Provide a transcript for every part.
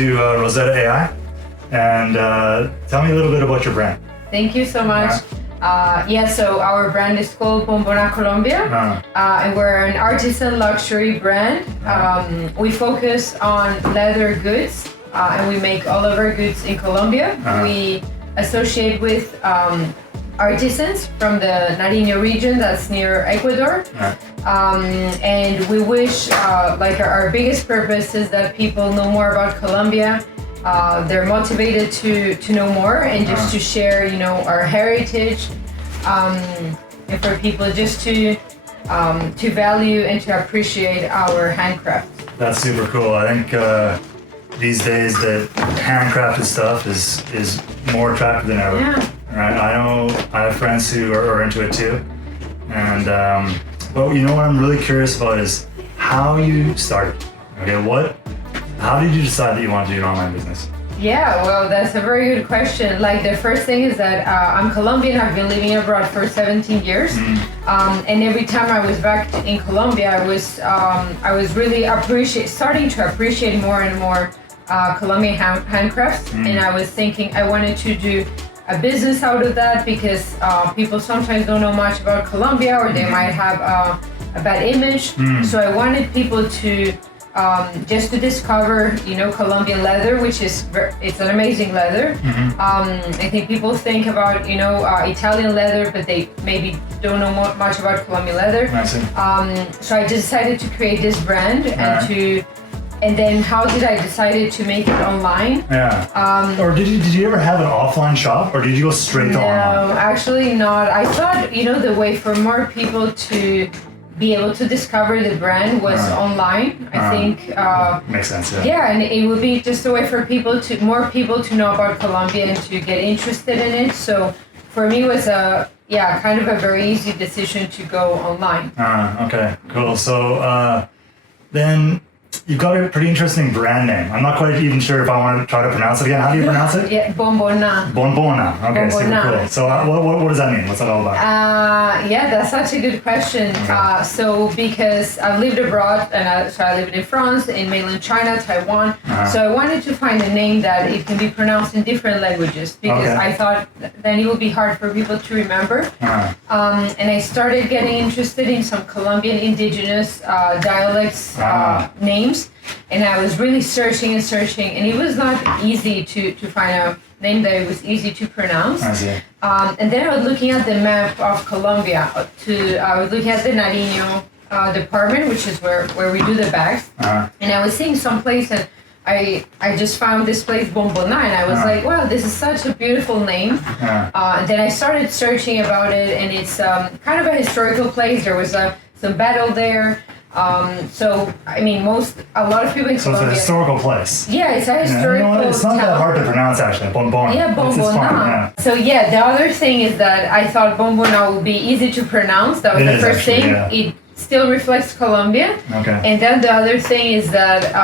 to Rosetta AI, and tell me a little bit about your brand. Thank you so much. So our brand is called Bomboná, Colombia, and we're an artisan luxury brand. We focus on leather goods, and we make all of our goods in Colombia. We associate with artisans from the Nariño region that's near Ecuador. And we wish, our biggest purpose is that people know more about Colombia. They're motivated to know more and just to share, our heritage, and for people just to value and to appreciate our handcraft. That's super cool. I think these days the handcrafted stuff is more attractive than ever. Yeah. Right? I know I have friends who are into it too, and but what I'm really curious about is how you started. Okay, how did you decide that you wanted to do an online business? Yeah, well, that's a very good question. The first thing is that I'm Colombian. I've been living abroad for 17 years, and every time I was back in Colombia, I was really starting to appreciate more and more Colombian handcrafts, and I was thinking I wanted to do a business out of that because people sometimes don't know much about Colombia, or they might have a bad image. So I wanted people to just to discover, Colombian leather, which it's an amazing leather. I think people think about, Italian leather, but they maybe don't know much about Colombian leather. So I decided to create this brand and then how did I decide to make it online? Or did you ever have an offline shop, or did you go straight to online? No, actually not. I thought, the way for more people to be able to discover the brand was online. I think makes sense. Yeah, and it would be just a way for more people to know about Colombia and to get interested in it. So for me, it was kind of a very easy decision to go online. Okay, cool. So then you've got a pretty interesting brand name. I'm not quite even sure if I want to try to pronounce it again. How do you pronounce it? Yeah, Bomboná. Bomboná. Okay, Bomboná. Super cool. So what does that mean? What's that all about? That's such a good question. So because I've lived abroad, and I lived in France, in mainland China, Taiwan. So I wanted to find a name that it can be pronounced in different languages because I thought then it would be hard for people to remember. And I started getting interested in some Colombian indigenous dialects names. And I was really searching, and it was not easy to find a name that it was easy to pronounce. And then I was looking at the map of Colombia. I was looking at the Nariño department, which is where we do the bags. And I was seeing some place, and I just found this place, Bomboná, and I was like, wow, this is such a beautiful name. And then I started searching about it, and it's kind of a historical place. There was some battle there. A lot of people in Colombia. So it's a historical place. Yeah, it's a historical. It's not that hard to pronounce actually. Bomboná. Yeah, Bomboná. So the other thing is that I thought Bomboná would be easy to pronounce. That was the first thing. It still reflects Colombia. And then the other thing is that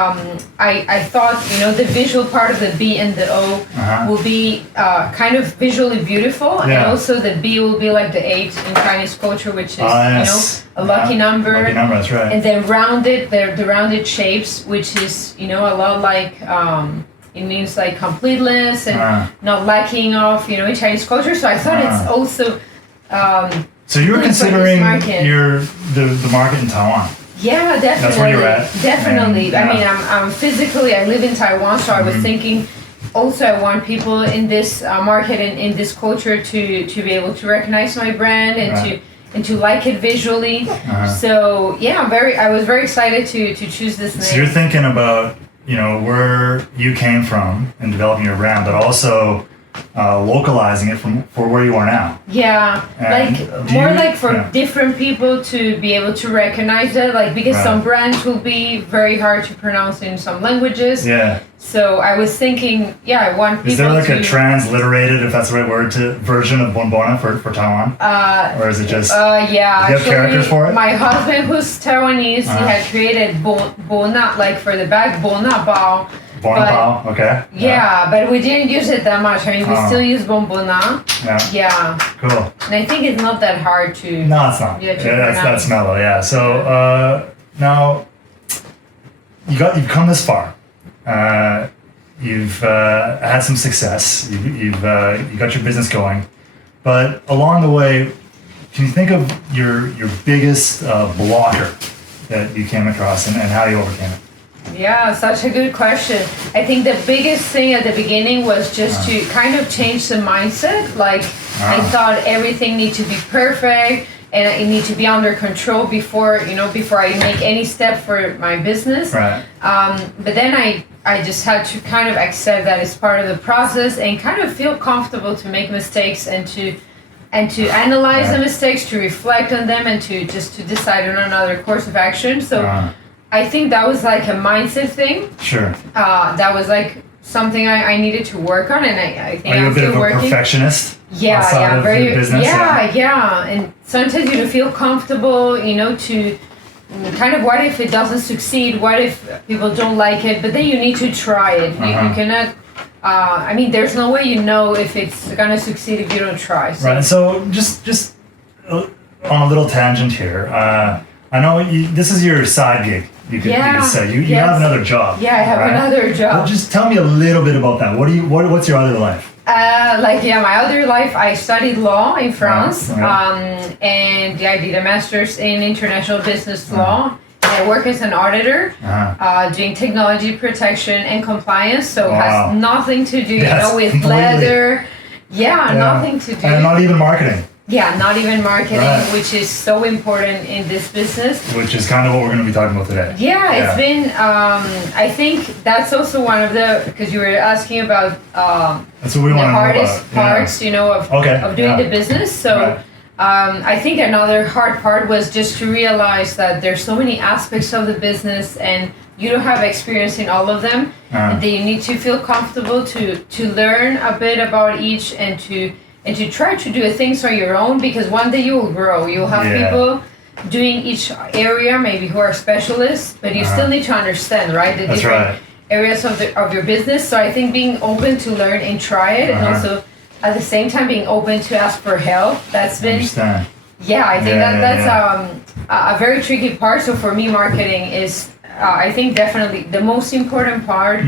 I thought, the visual part of the B and the O will be kind of visually beautiful, and also the B will be like the 8 in Chinese culture, which is a lucky number. Lucky number, that's right. And then rounded, the rounded shapes, which is a lot like it means like completeness and not lacking of in Chinese culture. So I thought it's also. So you were considering the market in Taiwan? Yeah, definitely. That's where you're at? Definitely. I'm physically, I live in Taiwan, so I was thinking also I want people in this market and in this culture to be able to recognize my brand and to like it visually. So I was very excited to choose this name. So you're thinking about, where you came from in developing your brand, but also localizing it for where you are now. Yeah, for different people to be able to recognize it, because some brands will be very hard to pronounce in some languages. Yeah. So I was thinking, I want people to... Is there a transliterated, if that's the right word, version of Bomboná for Taiwan? Or is it just... do you have characters for it? My husband, who's Taiwanese, he had created Bona, for the bag, Bona Bao. Bomboná, okay. Yeah, but we didn't use it that much. We still use Bomboná. Yeah. Cool. And I think it's not that hard to... No, it's not. That's mellow, yeah. So now you've come this far. you've had some success. You got your business going, but along the way, can you think of your biggest blocker that you came across and how you overcame it? Yeah, such a good question. I think the biggest thing at the beginning was just to kind of change the mindset. Like I thought everything needed to be perfect and it needed to be under control before I make any step for my business. Right. But then I just had to kind of accept that it's part of the process and kind of feel comfortable to make mistakes and to analyze the mistakes, to reflect on them, and to decide on another course of action. So I think that was like a mindset thing. Sure. That was like something I needed to work on, and I think Are you I'm a bit still of a working. Perfectionist? Yeah, very your business. Yeah. And sometimes you feel comfortable, to kind of, what if it doesn't succeed? What if people don't like it? But then you need to try it. You cannot. There's no way you know if it's gonna succeed if you don't try. So. Right. So just on a little tangent here. I know this is your side gig. You could say you have another job. Yeah, I have another job. Well, just tell me a little bit about that. What's your other life? My other life, I studied law in France, Right. and I did a master's in international business law. And I work as an auditor, doing technology protection and compliance. So it has nothing to do, with completely. leather. Yeah, nothing to do. And not even marketing. Yeah, not even marketing, Right. which is so important in this business. Which is kind of what we're going to be talking about today. Yeah, it's been, I think that's also one of because you were asking about That's what we the want to know hardest about. parts, of doing the business. So I think another hard part was just to realize that there's so many aspects of the business and you don't have experience in all of them. And that you need to feel comfortable to learn a bit about each and to try to do things on your own, because one day you will grow. You'll have people doing each area, maybe who are specialists, but you still need to understand, right? The different areas of your business. So I think being open to learn and try it, and also at the same time being open to ask for help. That's been, I think that's a very tricky part. So for me, marketing is, I think, definitely the most important part.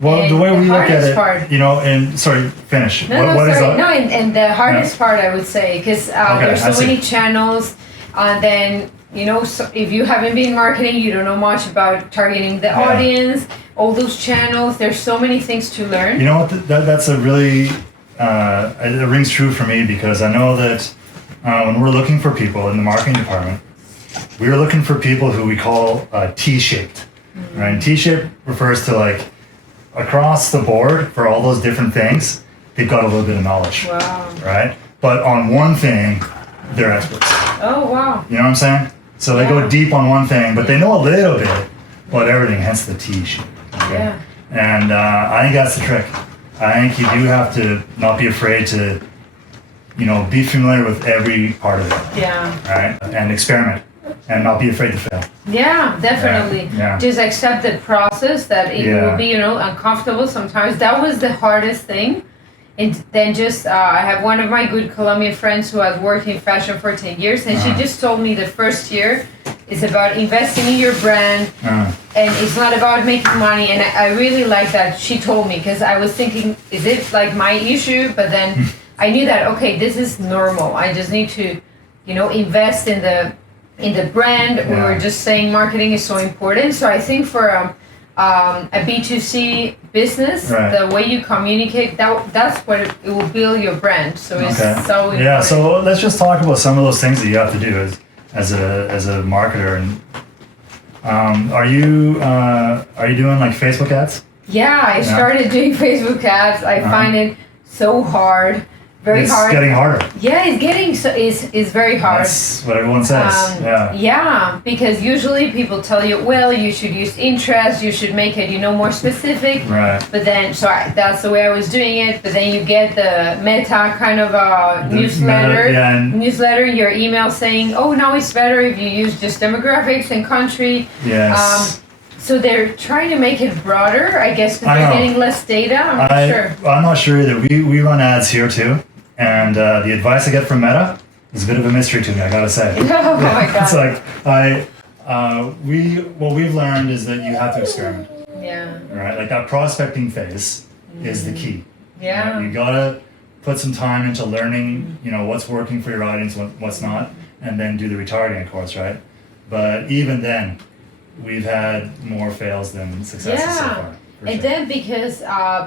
Well, the way we look at it, part, and sorry, finish. And the hardest part, I would say, because there's so many channels, and then if you haven't been marketing, you don't know much about targeting the audience. All those channels, there's so many things to learn. You know what? That's a really it rings true for me, because I know that when we're looking for people in the marketing department, we are looking for people who we call T-shaped, right? And T-shaped refers to, like, across the board for all those different things, they've got a little bit of knowledge, right? But on one thing, they're experts. Oh, wow. You know what I'm saying? So they go deep on one thing, but they know a little bit about everything, hence the T-shape. Okay? Yeah. And I think that's the trick. I think you do have to not be afraid to, be familiar with every part of it. Yeah. Right? And experiment. And not be afraid to fail. Yeah, definitely. Yeah. Just accept the process, that it will be, uncomfortable sometimes. That was the hardest thing. And then I have one of my good Colombian friends who has worked in fashion for 10 years, and she just told me the first year is about investing in your brand, and it's not about making money. And I really like that she told me, because I was thinking, is it like my issue? But then I knew that, okay, this is normal. I just need to, invest in the brand. We were just saying marketing is so important. So I think for a B2C business, the way you communicate, that's what it will build your brand. So it's so important. Yeah, so let's just talk about some of those things that you have to do as a marketer. And are you doing like Facebook ads? Yeah, I started doing Facebook ads. I find it so hard. It's getting harder. Yeah, it's very hard. That's what everyone says. Yeah, because usually people tell you, well, you should use interest, you should make it, more specific. Right. But then, that's the way I was doing it. But then you get the meta kind of newsletter in your email saying, oh, now it's better if you use just demographics and country. Yes. So they're trying to make it broader, I guess, because they're getting less data. I'm not sure either. We run ads here too. And the advice I get from Meta is a bit of a mystery to me, I gotta say. Oh my God. It's like what we've learned is that you have to experiment. Yeah. Right? Like that prospecting phase is the key. Yeah. Right? You gotta put some time into learning, what's working for your audience, what's not, and then do the retargeting, of course, right? But even then, we've had more fails than successes so far. And then because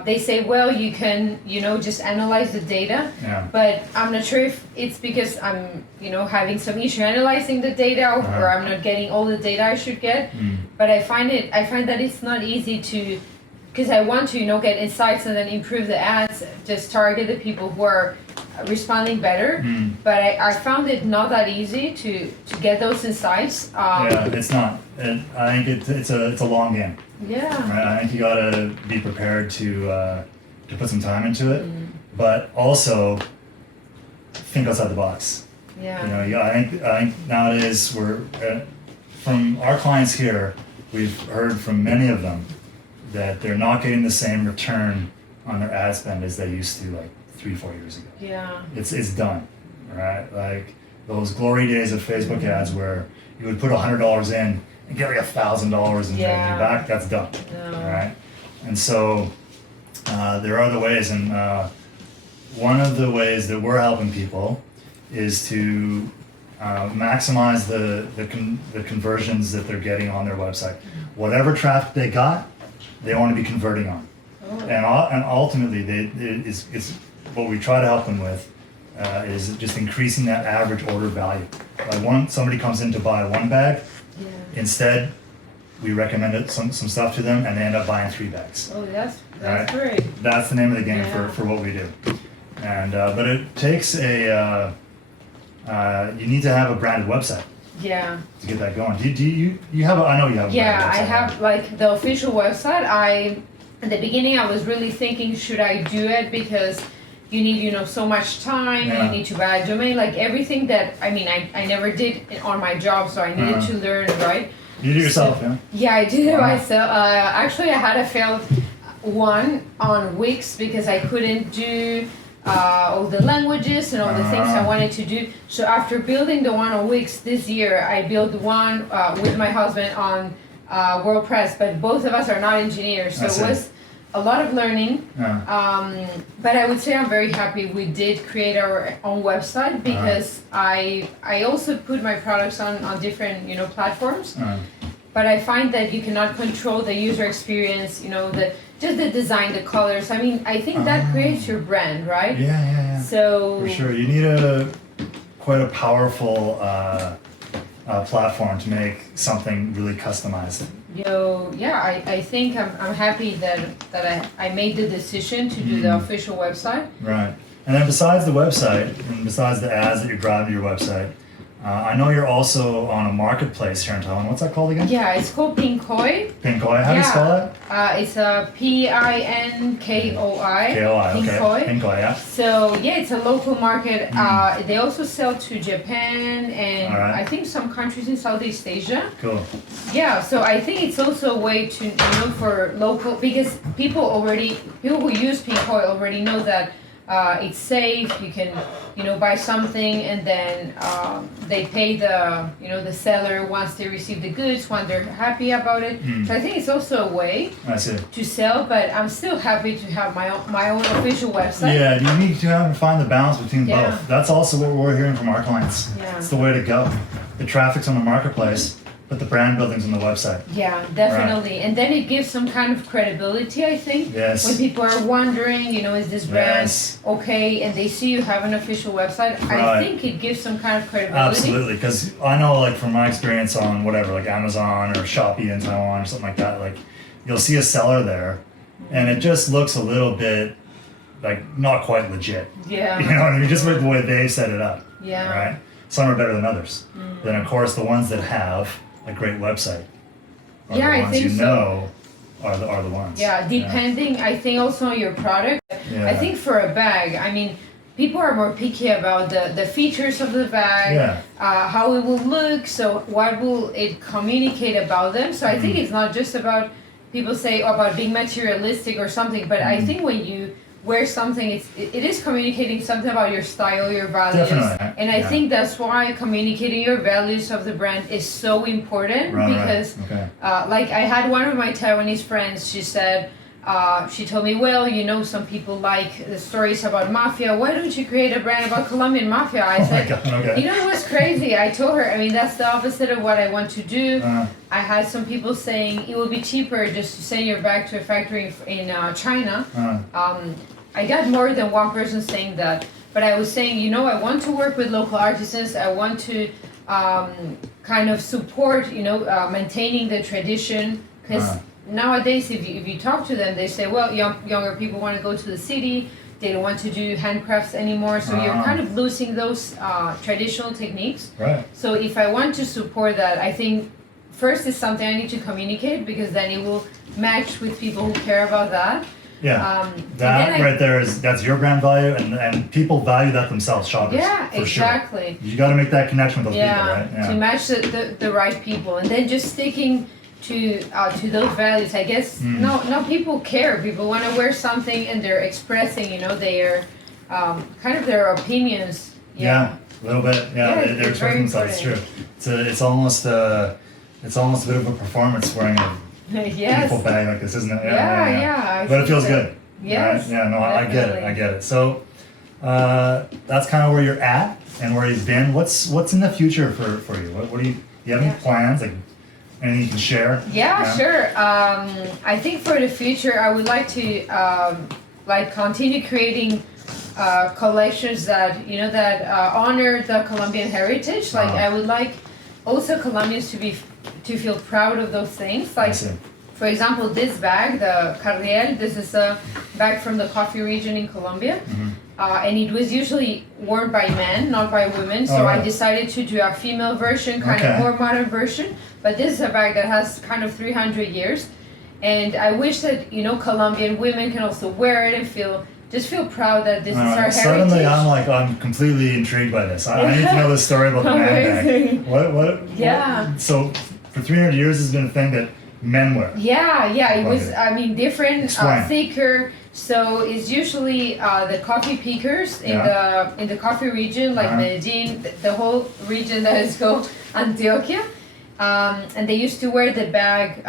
they say, well, you can, just analyze the data, but I'm not sure if it's because I'm, having some issue analyzing the data, or I'm not getting all the data I should get. But I find that it's not easy to, because I want to, get insights and then improve the ads, just target the people who are responding better. But I found it not that easy to get those insights. Yeah, it's not. And I think it's a long game. Yeah. Right? I think you gotta be prepared to put some time into it, but also think outside the box. Yeah. I think nowadays we're from our clients here, we've heard from many of them that they're not getting the same return on their ad spend as they used to, like 3-4 years ago. Yeah. It's done, right? Like those glory days of Facebook ads where you would put $100 in and get like $1,000 in revenue back. That's done, right? And so there are other ways, and one of the ways that we're helping people is to maximize the conversions that they're getting on their website. Whatever traffic they got, they want to be converting on, and ultimately, it's what we try to help them with is just increasing that average order value. Like somebody comes in to buy one bag, instead we recommend some stuff to them, and they end up buying 3 bags. Oh, that's great. That's the name of the game for what we do, and but it takes you need to have a branded website. Yeah. To get that going. Do you have? I know you have. Yeah, I have like the official website. In the beginning, I was really thinking, should I do it, because you need so much time. You need to buy a domain, like everything that I never did on my job, so I needed to learn, right? You do it yourself, yeah? Yeah, I did it myself. Actually, I had a failed one on Wix because I couldn't do all the languages and all the things I wanted to do. So after building the one on Wix this year, I built one with my husband on WordPress, but both of us are not engineers, so it was a lot of learning. But I would say I'm very happy we did create our own website, because I also put my products on different platforms. But I find that you cannot control the user experience, just the design, the colors. I think that creates your brand, right? Yeah. So for sure, you need quite a powerful platform to make something really customized. I think I'm happy that I made the decision to do the official website. Right, and then besides the website, and besides the ads that you drive to your website, I know you're also on a marketplace here in Taiwan. What's that called again? Yeah, it's called Pinkoi. Pinkoi. How do you spell that? It's a Pinkoi. KOI. Okay. Pinkoi. Yeah. So it's a local market. They also sell to Japan and I think some countries in Southeast Asia. Cool. Yeah. So I think it's also a way to for local, because people who use Pinkoi already know that it's safe. You can buy something, and then they pay the seller once they receive the goods, when they're happy about it. So I think it's also a way to sell, but I'm still happy to have my own official website. Yeah, you need to find the balance between both. That's also what we're hearing from our clients. Yeah. It's the way to go. The traffic's on the marketplace, but the brand building's on the website. Yeah, definitely. And then it gives some kind of credibility, I think. Yes. When people are wondering, is this brand okay? And they see you have an official website, I think it gives some kind of credibility. Absolutely, because I know, like, from my experience on whatever, like Amazon or Shopee in Taiwan or something like that, like, you'll see a seller there, and it just looks a little bit, like, not quite legit. Yeah. You know what I mean? Just with the way they set it up. Yeah. Right? Some are better than others. Then, of course, the ones that have a great website are the ones I think are the ones. Yeah, depending, I think, also on your product. Yeah. I think for a bag, people are more picky about the features of the bag, how it will look, so what will it communicate about them. So I think it's not just about, people say about being materialistic or something, but I think when you wear something, it is communicating something about your style, your values. Definitely. And I think that's why communicating your values of the brand is so important, Right, because okay. like I had one of my Taiwanese friends, she said, she told me, well, you know, some people like the stories about mafia. Why don't you create a brand about Colombian mafia? I said, God, okay. you know, it was crazy. I told her, I mean, that's the opposite of what I want to do. I had some people saying it would be cheaper just to send your bag to a factory in China. I got more than one person saying that. But I was saying, you know, I want to work with local artisans. I want to kind of support, you know, maintaining the tradition. Because nowadays, if you talk to them, they say, well, younger people want to go to the city. They don't want to do handcrafts anymore. So you're kind of losing those traditional techniques. Right. So if I want to support that, I think first is something I need to communicate, because then it will match with people who care about that. Yeah, that right there that's your brand value, and people value that themselves, shoppers. Yeah, for exactly. Sure. You got to make that connection with those people, right? Yeah. To match the right people, and then just sticking to those values. I guess no people care. People want to wear something, and they're expressing, you know, their kind of their opinions. Yeah, a little bit. Yeah, they're expressing themselves. It's true. It's almost a bit of a performance wearing a beautiful bag like this, isn't it? Yeah. But it feels good. Yes. Right? Yeah, no, definitely. I get it. So that's kind of where you're at and where you've been. What's in the future for you? What do you have any plans? Like anything you can share? Yeah, sure. I think for the future, I would like to continue creating collections that, you know, that honor the Colombian heritage. Like I would like also Colombians to feel proud of those things. Like, for example, this bag, the Carriel, this is a bag from the coffee region in Colombia. And it was usually worn by men, not by women. So I decided to do a female version, kind of more modern version. But this is a bag that has kind of 300 years. And I wish that, you know, Colombian women can also wear it and feel proud that this is our suddenly heritage. I'm completely intrigued by this. I need to know the story about the man bag. What? So for 300 years, it's been a thing that men wear. Yeah. It was, I mean, different, Explain. thicker. So it's usually the coffee pickers in the coffee region, like Medellin, the whole region that is called Antioquia. And they used to wear the bag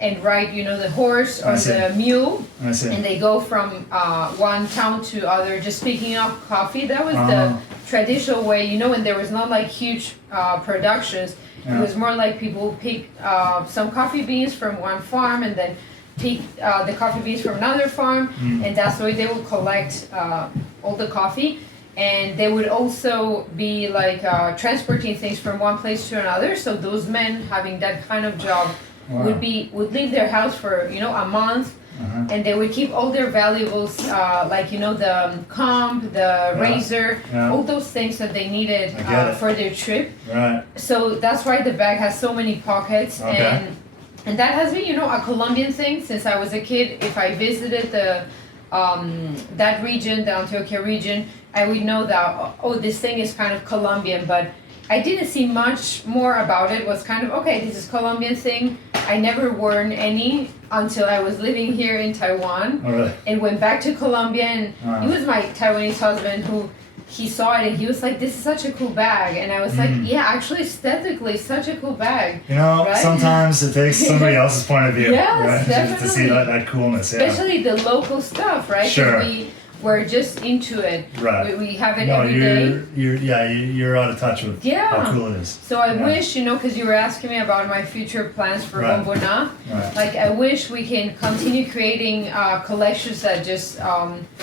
and ride, you know, the horse or the mule. I see. And they go from one town to other, just picking up coffee. That was the traditional way, you know, when there was not like huge productions. It was more like people pick some coffee beans from one farm and then pick the coffee beans from another farm, and that's the way they would collect all the coffee. And they would also be like transporting things from one place to another. So those men having that kind of job would leave their house for, you know, a month, and they would keep all their valuables, like, you know, the comb, the razor, all those things that they needed for their trip. Right. So that's why the bag has so many pockets, and that has been, you know, a Colombian thing since I was a kid. If I visited the that region, the Antioquia region, I would know that, oh, this thing is kind of Colombian, but I didn't see much more about it. It was kind of, okay, this is Colombian thing. I never worn any until I was living here in Taiwan and went back to Colombia, and it was my Taiwanese husband who, he saw it and he was like, this is such a cool bag. And I was like, yeah, actually aesthetically such a cool bag. You know, sometimes it takes somebody else's point of view, yes, to see that coolness. Especially the local stuff, right? Sure. We're just into it. Right. We have it every day. You're out of touch with how cool it is. So I wish, you know, because you were asking me about my future plans for Bomboná. Like, I wish we can continue creating collections that just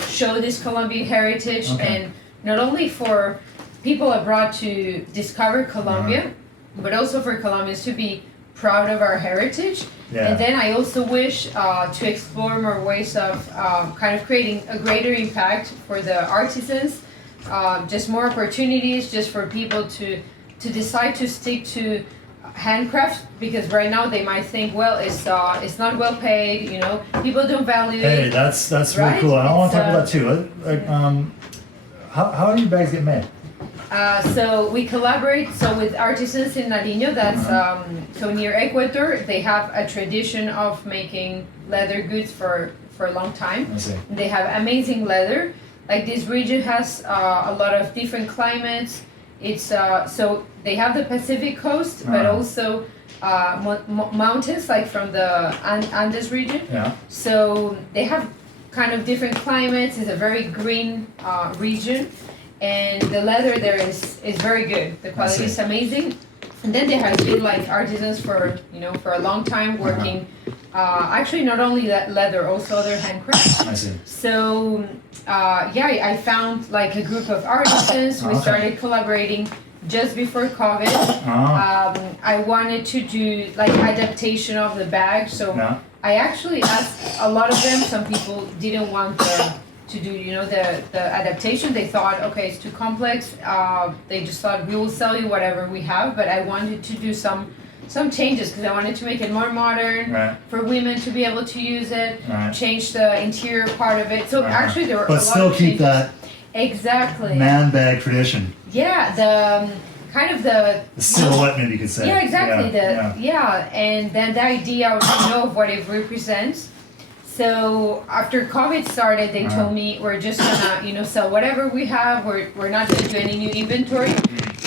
show this Colombian heritage, and not only for people abroad to discover Colombia, but also for Colombians to be proud of our heritage. And then I also wish to explore more ways of kind of creating a greater impact for the artisans, just more opportunities just for people to decide to stick to handcraft, because right now they might think, well, it's not well paid, you know, people don't value it. Hey, that's really cool. I want to talk about that too. Like, how do your bags get made? So we collaborate with artisans in Nariño. That's so near Ecuador. They have a tradition of making leather goods for for a long time. I see. They have amazing leather. Like this region has a lot of different climates. It's so they have the Pacific coast, but also mountains, like from the Andes region. Yeah. So they have kind of different climates. It's a very green region, and the leather there is very good. The quality is amazing. And then there has been like artisans for a long time working. Actually, not only that leather, also other handcrafts. I see. So I found like a group of artisans. We started collaborating just before COVID. I wanted to do like adaptation of the bag. So I actually asked a lot of them. Some people didn't want to do the adaptation. They thought, okay, it's too complex. They just thought we will sell you whatever we have. But I wanted to do some changes because I wanted to make it more modern for women to be able to use it. Change the interior part of it. So actually there were a lot of changes. But still keep that exactly man bag tradition. Yeah, the kind of the silhouette, maybe you could say. Yeah, exactly. And then the idea of what it represents. So after COVID started, they told me we're just gonna sell whatever we have. We're not gonna do any new inventory.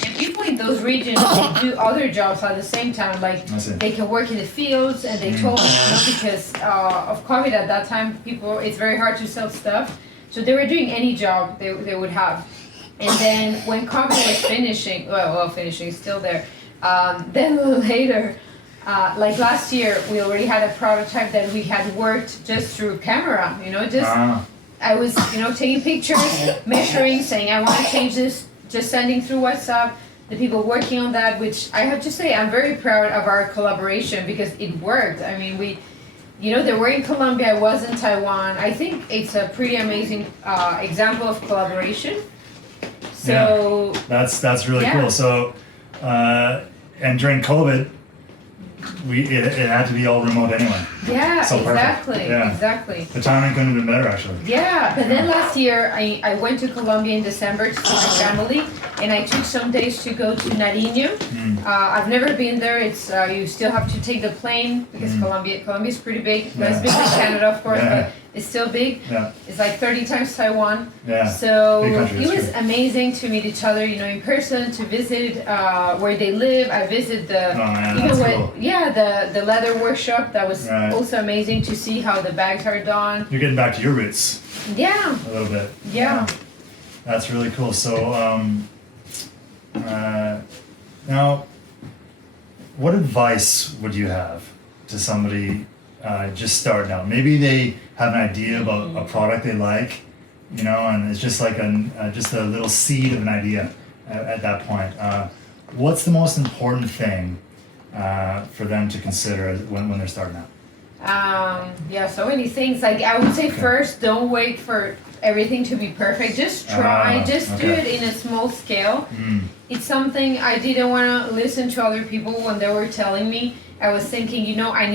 And people in those regions do other jobs at the same time. Like they can work in the fields, and they told me because of COVID at that time, it's very hard to sell stuff. So they were doing any job they would have. And then when COVID was finishing, finishing is still there. Then later, like last year, we already had a prototype that we had worked just through camera. I was taking pictures, measuring, saying I want to change this, just sending through WhatsApp. The people working on that, which I have to say, I'm very proud of our collaboration because it worked. I mean, they were in Colombia, I was in Taiwan. I think it's a pretty amazing example of collaboration. So that's really cool. So, and during COVID, it had to be all remote anyway. Yeah, so exactly. Yeah. Exactly. The timing couldn't have been better, actually. Yeah, but then last year I went to Colombia in December to see my family, and I took some days to go to Nariño. I've never been there. It's you still have to take the plane because Colombia is pretty big. Not as big as Canada, of course, but it's still big. Yeah. It's like 30 times Taiwan. Yeah. So it was amazing to meet each other, in person, to visit where they live. I visited the leather workshop. That was also amazing to see how the bags are done. You're getting back to your roots. Yeah. A little bit. Yeah. That's really cool. So now, what advice would you have to somebody just starting out? Maybe they have an idea about a product they like, and it's just like just a little seed of an idea at that point. What's the most important thing for them to consider when they're starting out? So many things. Like I would say, first, don't wait for everything to be perfect. Just try. Do it in a small scale. It's something I didn't want to listen to other people when they were telling me. I was thinking, I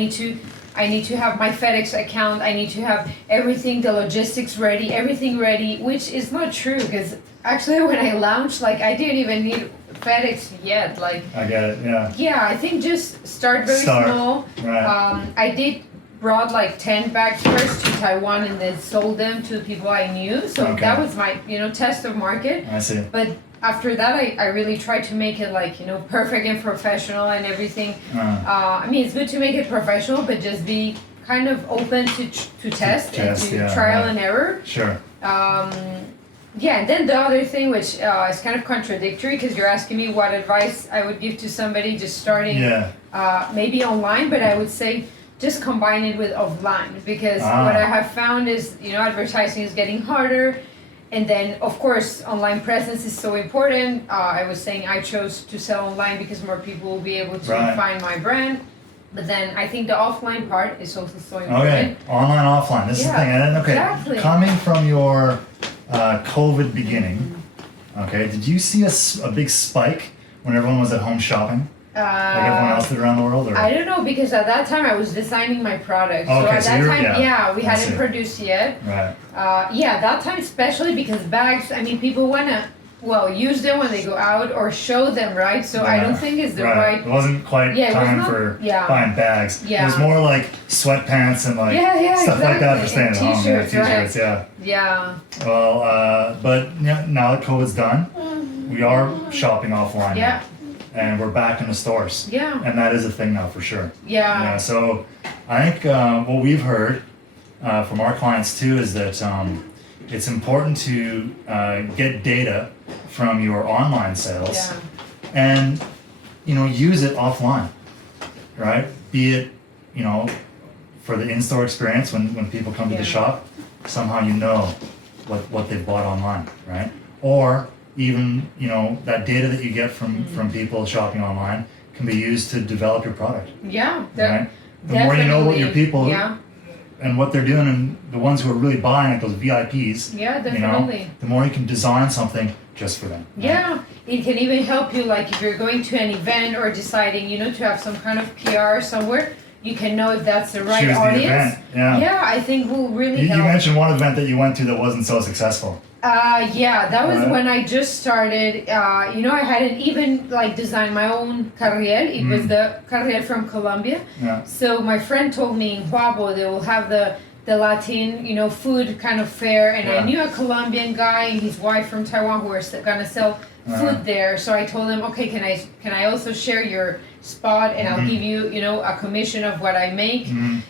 need to have my FedEx account. I need to have everything, the logistics ready, everything ready, which is not true because actually when I launched, like I didn't even need FedEx yet. Like I get it. Yeah. Yeah, I think just start very small. Right. I brought like 10 bags first to Taiwan and then sold them to the people I knew. So that was my test of market. I see. But after that, I really tried to make it like perfect and professional and everything. I mean, it's good to make it professional, but just be kind of open to test and to trial and error. Sure. And then the other thing, which is kind of contradictory, because you're asking me what advice I would give to somebody just starting, maybe online, but I would say just combine it with offline, because what I have found is advertising is getting harder. And then, of course, online presence is so important. I was saying I chose to sell online because more people will be able to find my brand. But then I think the offline part is also so important. Okay, online, offline. This is the thing. And exactly. Coming from your COVID beginning, did you see a big spike when everyone was at home shopping? Like everyone else did around the world? Or? I don't know, because at that time I was designing my product. Okay, so at that time, we hadn't produced yet. Right. That time especially because bags, I mean, people want to well, use them when they go out or show them, right? So I don't think it's the right. It wasn't quite time for buying bags. Yeah. It was more like sweatpants and like stuff like that for staying at home. T-shirts, Yeah. Well, but now that COVID's done, we are shopping offline. Yeah. And we're back in the stores. Yeah. And that is a thing now for sure. Yeah. So I think what we've heard from our clients too is that it's important to get data from your online sales and use it offline, right? Be it for the in-store experience when people come to the shop, somehow what they've bought online, right? Or even that data that you get from people shopping online can be used to develop your product. Yeah, right? The more you know about your people and what they're doing, and the ones who are really buying, like those VIPs. Yeah, definitely. The more you can design something just for them. Right? Yeah, it can even help you, like if you're going to an event or deciding, to have some kind of PR somewhere. You can know if that's the right audience. Yeah, I think will really help. You mentioned one event that you went to that wasn't so successful. That was when I just started. I hadn't even designed my own carriel. It was the carriel from Colombia. Yeah. So my friend told me in Huabo they will have the Latin, food kind of fair, and I knew a Colombian guy and his wife from Taiwan who were gonna sell food there. So I told him, okay, can I also share your spot and I'll give you, a commission of what I make.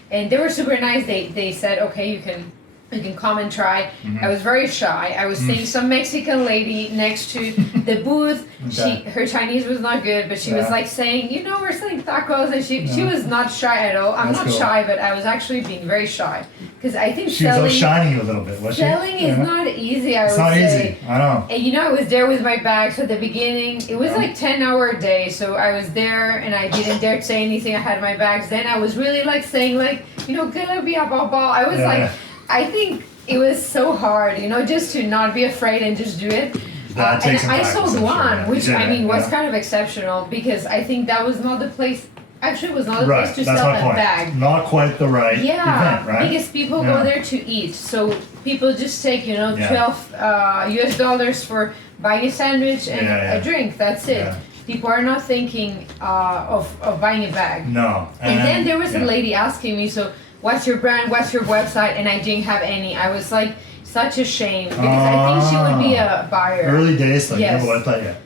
And they were super nice. They said, okay, you can come and try. I was very shy. I was seeing some Mexican lady next to the booth. Her Chinese was not good, but she was saying, we're selling tacos, and she was not shy at all. I'm not shy, but I was actually being very shy because I think she was outshining you a little bit. Was she? Selling is not easy. It's not easy. I know. And I was there with my bags at the beginning. It was like 10-hour day, so I was there and I didn't dare to say anything. I had my bags. Then I was really saying gonna be a ball. I was I think it was so hard, just to not be afraid and just do it. And I sold one, which was kind of exceptional because I think that was not the place. Actually, it was not the place to sell a bag. Not quite the right event, right? Because people go there to eat. So people just take, $12 US for buying a sandwich and a drink. That's it. Yeah. People are not thinking of buying a bag. No. And then there was a lady asking me, so what's your brand, what's your website? And I didn't have any. I was like, such a shame because I think she would be a buyer. Early days, you have a website yet?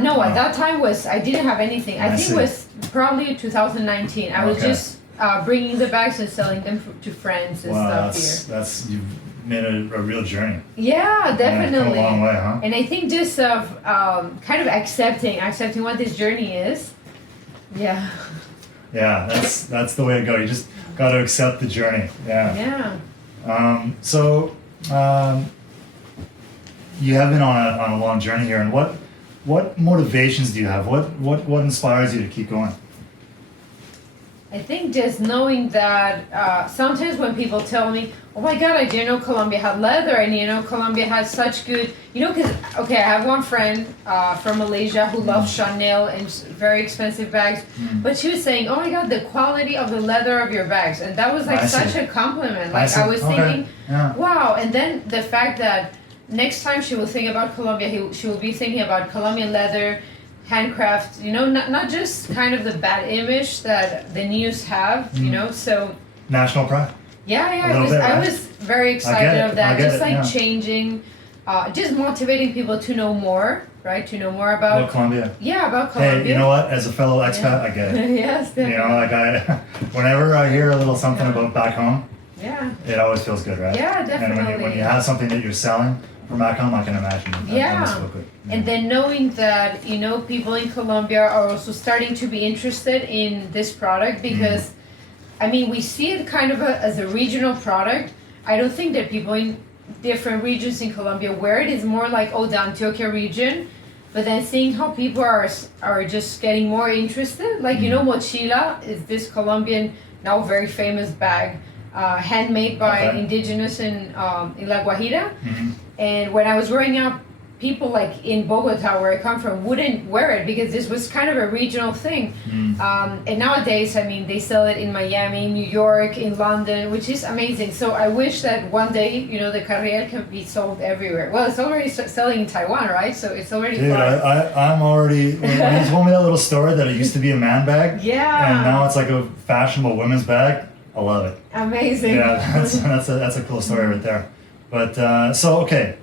No, at that time I didn't have anything. I think it was probably 2019. I was just bringing the bags and selling them to friends and stuff here. You've made a real journey. Yeah, definitely. Come a long way, huh? And I think just kind of accepting what this journey is. Yeah. Yeah, that's the way to go. You just got to accept the journey. Yeah. You have been on a long journey here, and what motivations do you have? What inspires you to keep going? I think just knowing that sometimes when people tell me, oh my God, I didn't know Colombia had leather, and Colombia has such good, because, I have one friend from Malaysia who loves Chanel and very expensive bags, but she was saying, oh my God, the quality of the leather of your bags, and that was such a compliment. I was thinking, wow, and then the fact that next time she will think about Colombia, she will be thinking about Colombian leather, handcraft, not just kind of the bad image that the news have, so. National pride. I was very excited of that, changing, just motivating people to know more, right? To know more about Colombia. Yeah, about Colombia. Hey, you know what? As a fellow expat, I get it. Yes, definitely. Whenever I hear a little something about back home, it always feels good, right? Yeah, definitely. And when you have something that you're selling from back home, I can imagine that must feel good. And then knowing that, people in Colombia are also starting to be interested in this product because, we see it kind of as a regional product. I don't think that people in different regions in Colombia wear it. It's more like, the Antioquia region. But then seeing how people are just getting more interested. Mochila is this Colombian, now very famous bag, handmade by indigenous in La Guajira. And when I was growing up, people like in Bogota, where I come from, wouldn't wear it because this was kind of a regional thing. And nowadays, I mean, they sell it in Miami, New York, in London, which is amazing. So I wish that one day, you know, the carrier can be sold everywhere. Well, it's already selling in Taiwan, right? So it's already. Dude, I'm already. When you told me that little story that it used to be a man bag, yeah, and now it's like a fashionable women's bag. I love it. Amazing. Yeah, that's a cool story right there. But so okay,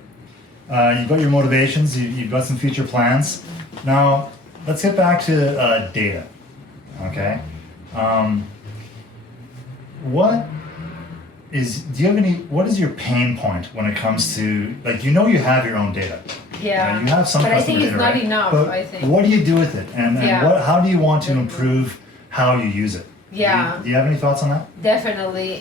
you've got your motivations, you've got some future plans. Now let's get back to data. Okay, what is your pain point when it comes to, like, you know, you have your own data. Yeah. You have some but I customer think it's data, not right? enough. But I think. what do you do with it, and Yeah. how do you want to improve how you use it? Yeah. Do you have any thoughts on that? Definitely,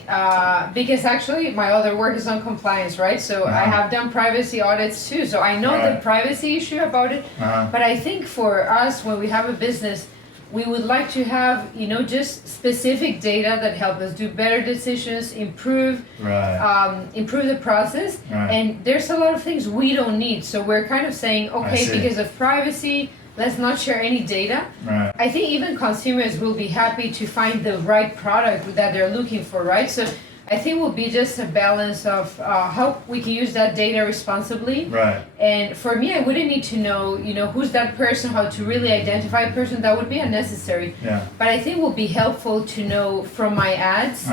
because actually my other work is on compliance, right? So I have done privacy audits too, so I know the privacy issue about it. But I think for us, when we have a business, we would like to have, you know, just specific data that help us do better decisions, improve the process. And there's a lot of things we don't need, so we're kind of saying, okay, because of privacy, let's not share any data. I think even consumers will be happy to find the right product that they're looking for, right? So I think it will be just a balance of how we can use that data responsibly. And for me, I wouldn't need to know, you know, who's that person, how to really identify a person. That would be unnecessary. But I think it will be helpful to know from my ads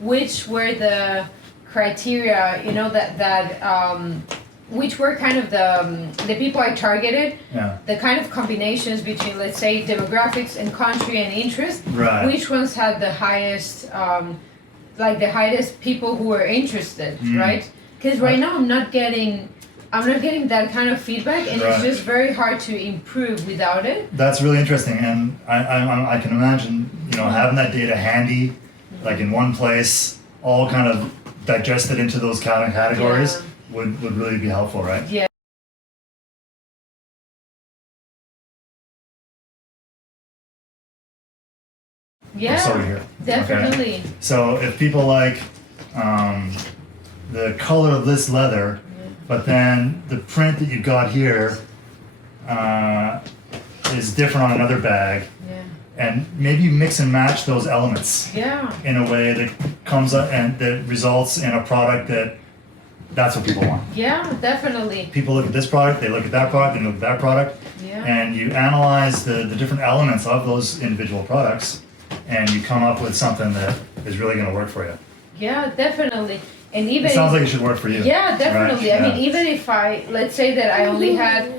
which were the criteria, you know, which were kind of the people I targeted, the kind of combinations between, let's say, demographics and country and interest, which ones had the highest, the highest people who were interested, right? Because right now I'm not getting that kind of feedback, and it's just very hard to improve without it. That's really interesting, and I can imagine, you know, having that data handy, like in one place, all kind of digested into those categories. Would really be helpful, right? Yeah. Yeah, so here. definitely. Okay. So if people like the color of this leather, but then the print that you got here is different on another bag, and maybe you mix and match those elements in a way that comes up and that results in a product that's what people want. Yeah, definitely. People look at this product, they look at that product, they look at that product, and you analyze the different elements of those individual products, and you come up with something that is really going to work for you. Yeah, definitely. And even it sounds like it should work for you. Yeah, definitely. Right? I mean, even if let's say that I only had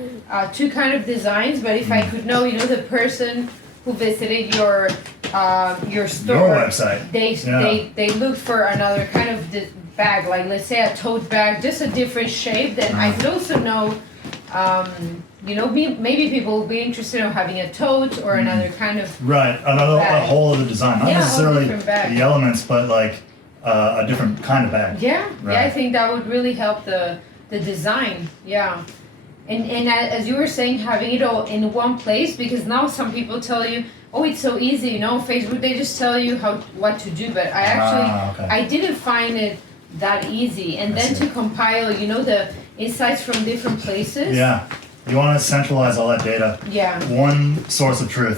two kind of designs, but if I could know, you know, the person who visited your store, your website, they looked for another kind of bag, like let's say a tote bag, just a different shape, then I could also know, you know, maybe people will be interested in having a tote or another kind of a whole other design, not necessarily the elements, but like a different kind of bag. Yeah, I think that would really help the design. And as you were saying, having it all in one place, because now some people tell you, oh, it's so easy, you know, Facebook, they just tell you what to do, but I actually I didn't find it that easy. And then to compile, you know, the insights from different places. You want to centralize all that data. One source of truth.